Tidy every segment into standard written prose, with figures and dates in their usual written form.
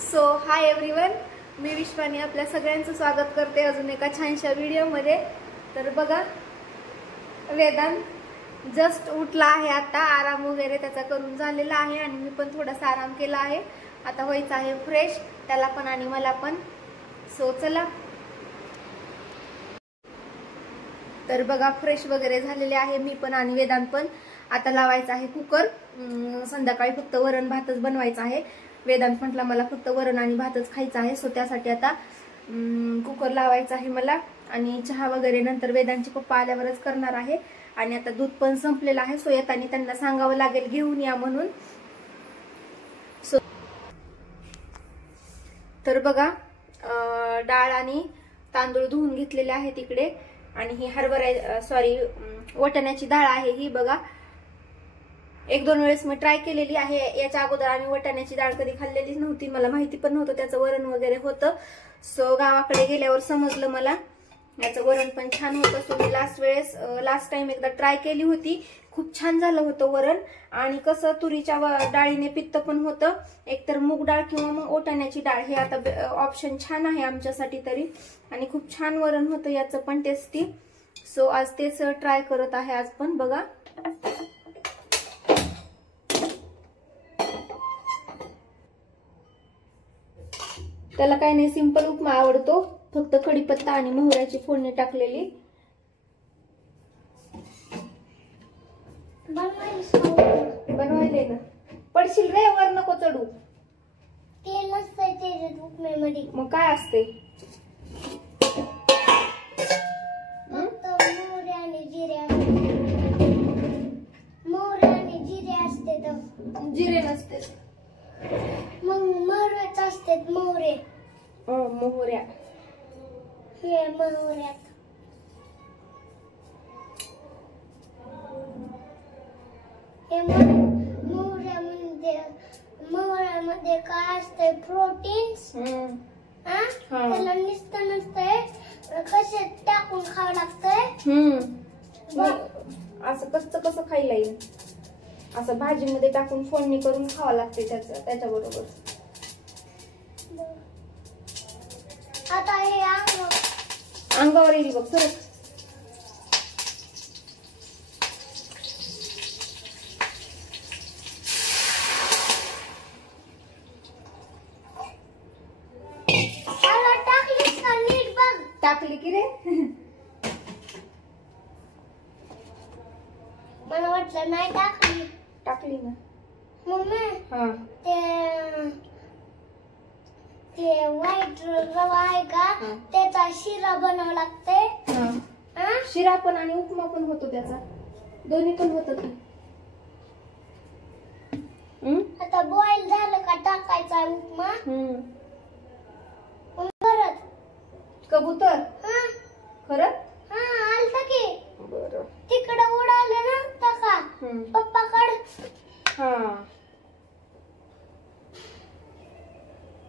So hi everyone, मी विश्वानी आपल्या सगळ्यांचं स्वागत करते अजून एका छानशा व्हिडिओमध्ये। तर बघा, वेदांत जस्ट उठला आहे, आता आराम वगैरे त्याचा करून झालेला आहे आणि मी पण थोडासा आराम केला आहे। आता व्हायचं आहे फ्रेश, त्याला पण आणि मला पण। सो चला, तर बघा फ्रेश वगैरे झालेले आहे मी पण आणि वेदांत पण। आता लावायचा आहे कुकर, संध्याकाळी फक्त वरण भातच बनवायचा आहे। वेदांत म्हटला मला फक्त वरण आणि भातच खायचा आहे, सो त्यासाठी आता कुकर लावायचा आहे मला। आणि चहा वगैरे नंतर वेदांतचे पप्पा आल्यावरच करणार आहे। आणि आता दूध पण संपलेलं आहे, सो येताना त्यांना सांगावं लागेल घेऊन या म्हणून। सो तर बघा, डाळ आणि तांदूळ धुवून घेतलेले आहे तिकडे। आणि ही वाटाण्याची डाळ आहे ही बघा। एक दोन वेळेस मी ट्राय केलेली आहे, याच्या अगोदर आम्ही वाटाण्याची डाळ कधी खाल्लेली नव्हती, मला माहिती पण नव्हतं त्याचं वरण वगैरे होतं। सो गावाकडे गेल्यावर समजलं मला, याचं वरण पण छान होतं। सो मी लास्ट टाइम एकदा ट्राय केली होती, खूप छान झालं होतं वरण। आणि कसं तुरीच्या डाळीने पित्त पण होतं, एकतर मूग डाळ किंवा मग वाटाण्याची डाळ, हे आता ऑप्शन छान आहे आमच्यासाठी तरी। आणि खूप छान वरण होतं याचं पण टेस्टी। सो आज तेच ट्राय करत आहे आज पण बघा। त्याला काही नाही, सिंपल उपमा आवडतो, फक्त कढीपत्ता आणि मोहऱ्याची फोडणी टाकलेली। बनवायले ना, पडशील रे, वर नको चढू। तेल नसतंय त्याच्यात उपम्यामध्ये। मग काय असते? फक्त मोहरी आणि जिरे, मोहरी आणि जिरे असते तर जिरे नसते, मग मोहरेच असतात, मोहरे। मोहऱ्या, हे मोहऱ्यात हे मोहऱ्यामध्ये काय असतंय? प्रोटीन्स। त्याला नुसतं नसतंय, कशात टाकून खावं लागतंय। असं कसं खायला येईल? असं भाजीमध्ये टाकून फोडणी करून खावं लागते त्याच्याबरोबर। आता हे अंगावर येईल बघ सर। टाकलीस का नीट बघ? टाकली की रे? मला वाटलं नाही टाकली। टाकली ना मम्मी। ते व्हाईट रवा आहे का, त्याचा शिरा बनवावा लागतंय। शिरा पण आणि उपमा पण होतो त्याचा, दोन्ही पण होतं की। आता बॉईल झालं का टाकायचा उपमा। परत कबूतर खरं आलता की बरं, तिकडे उडालं ना तका पप्पाकडे।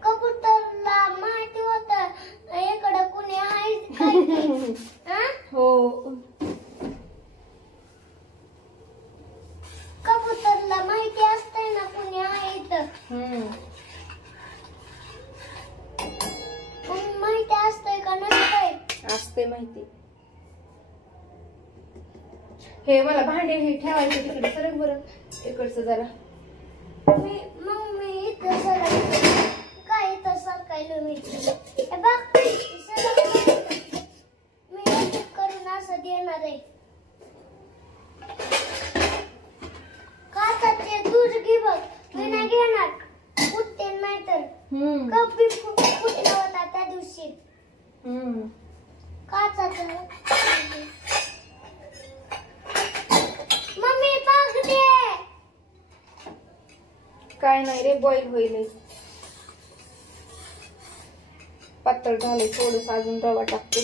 कबूतरला माहिती होतं इकडे कुणी आहे का। हो, कबूतरला माहिती असतंय ना कुणी आहे इथं। माहिती असतंय का नसतंय? असते माहिती। हे मला भांडे हे ठेवायचे तिकडे, सरक बरं इकडचं जरा। मी इथं सरकायला काय, इथं सरकायला मी बघ, मी एक करून असं देणार आहे। काचाचे दूध घे बघ, मी नाही घेणार, फुटते नाही तर। कप बी फुटला होता त्या दिवशी काचाचं। मम्मी बघ दे। काय नाही रे, बॉईल होईल, पातळ झाले थोडस, अजून रवा टाकते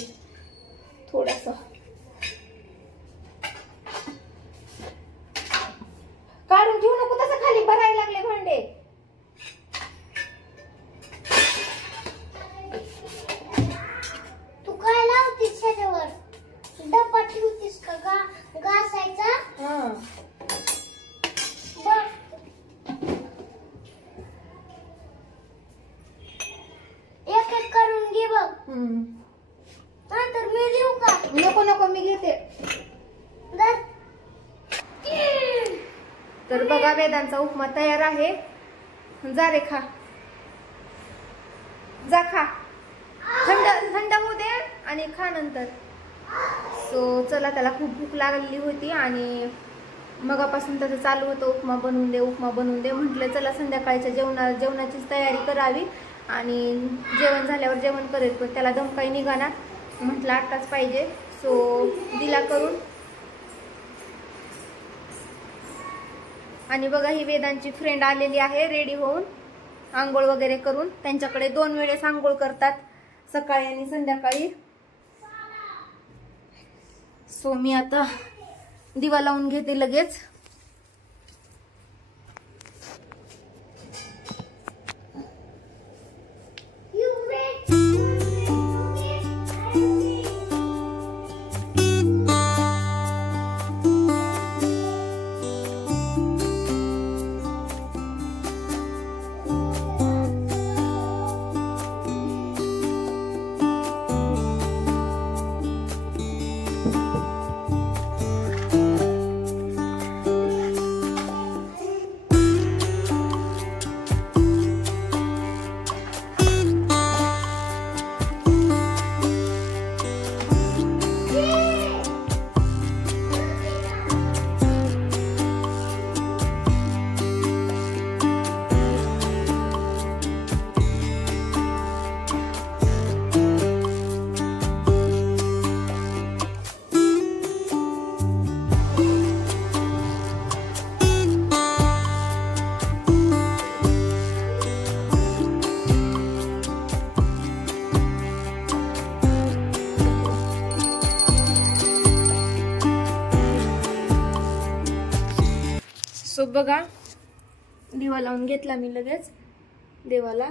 थोडासा। काढून घेऊ नको तसं, खाली भरायला लागले भांडे। तू काय लावतीस त्याच्यावर? डब्बा ठेवतीस का घासायचा? बघ तर मी देऊ का? नको नको, मी घेते. तर बघा वेदांचा उपमा तयार आहे. जा रे खा, जा खा. थंड थंड होऊ दे आणि खा नंतर. सो चला, त्याला खूप भूक लागलेली होती आणि मगापासून त्याचं चालू होतं उपमा बनवून दे, उपमा बनवून दे. म्हटलं चला संध्याकाळच्या जेवणाचीच तयारी करावी आणि जेवण झाल्यावर जेवण करेल. पण त्याला दम काही निघाना, म्हटलं आत्ताच पाहिजे. सो दिला करून. आणि बघा ही वेदांची फ्रेंड आलेली आहे रेडी होऊन, आंघोळ वगैरे करून. त्यांच्याकडे 2 वेळेस आंघोळ करतात, सकाळी आणि संध्याकाळी. सो मी आता दिवा लावून घेते लगेच. सो बघा दिवा लावून घेतला मी लगेच देवाला.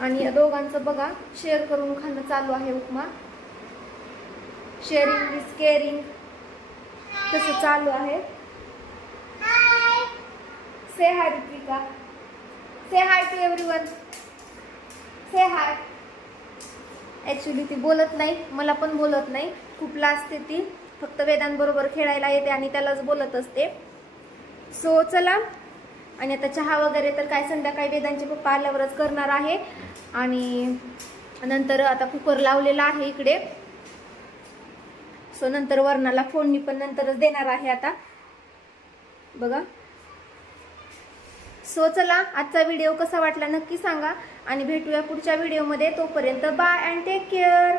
आणि या दोघांचं बघा शेअर करून खाणं चालू आहे उपमा. शेअरिंग इज केअरिंग तसं चालू आहे. Say hi Ritvika, say hi to everyone, say hi. Actually ती बोलत नाही, मला पण बोलत नाही, खूप लाजते ती. फक्त वेदांबरोबर खेळायला येते आणि त्यालाच बोलत असते. सो चला, आणि आता चहा वगैरे तर काय संध्याकाळी वेदांचे पप्पा आल्यावरच करणार आहे. आणि नंतर आता कुकर लावलेला आहे इकडे. सो नंतर वरणाला फोडणी पण नंतरच देणार आहे आता बघा. सो चला, आजचा व्हिडिओ कसा वाटला नक्की सांगा आणि भेटूया पुढच्या व्हिडिओमध्ये. तोपर्यंत बाय अँड टेक केअर.